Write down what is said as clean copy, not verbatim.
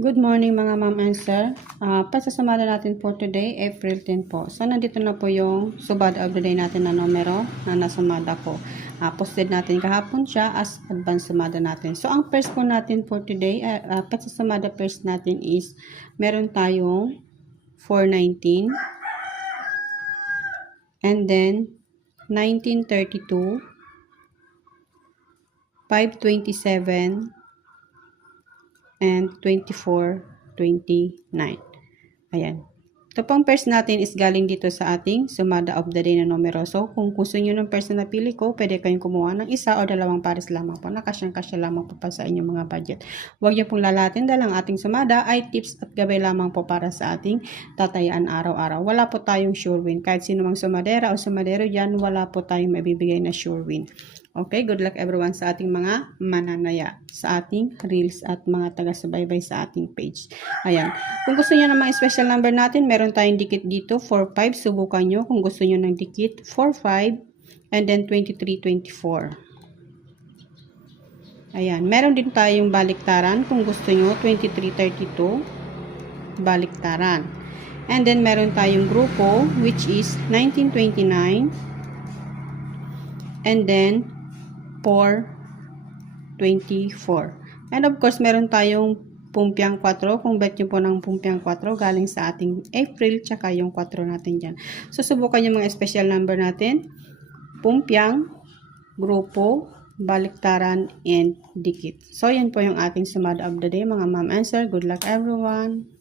Good morning mga ma'am and sir. Pasasamahan natin po today, April 10 po. So, nandito na po yung subad of the day natin na numero na nasumada ko. Posted natin kahapon siya as advance sumada natin. So, ang first po natin for today, pasasamada first natin is, meron tayong 419, and then 1932, 527, and 2429. Ayan. Ito pong first natin is galing dito sa ating sumada of the day na numero. So, kung gusto nyo ng first na napili ko, pwede kayong kumuha ng isa o dalawang pares lamang po. Nakasyang-kasya lamang po pa sa inyong mga budget. Huwag nyo pong lalatin dahil ang ating sumada ay tips at gabay lamang po para sa ating tatayaan araw-araw. Wala po tayong sure win. Kahit sino mang sumadera o sumadero dyan, wala po tayong mabibigay na sure win. Okay, good luck everyone sa ating mga mananaya, sa ating reels at mga taga-subaybay sa ating page. Ayan. Kung gusto niyo ng mga special number natin, meron tayong dikit dito, 4-5. Subukan nyo kung gusto niyo ng dikit, 4-5, and then 23-24. Ayan. Meron din tayong baliktaran, kung gusto nyo, 23-32, baliktaran. And then, meron tayong grupo, which is 1929, and then 424. And of course, meron tayong pumpiang 4. Kung bet nyo po ng pumpiang 4, galing sa ating April, tsaka yung 4 natin dyan. So, subukan yung mga special number natin. Pumpiang, grupo, baliktaran, and dikit. So, yan po yung ating sumada of the day, mga ma'am and sir. Good luck everyone!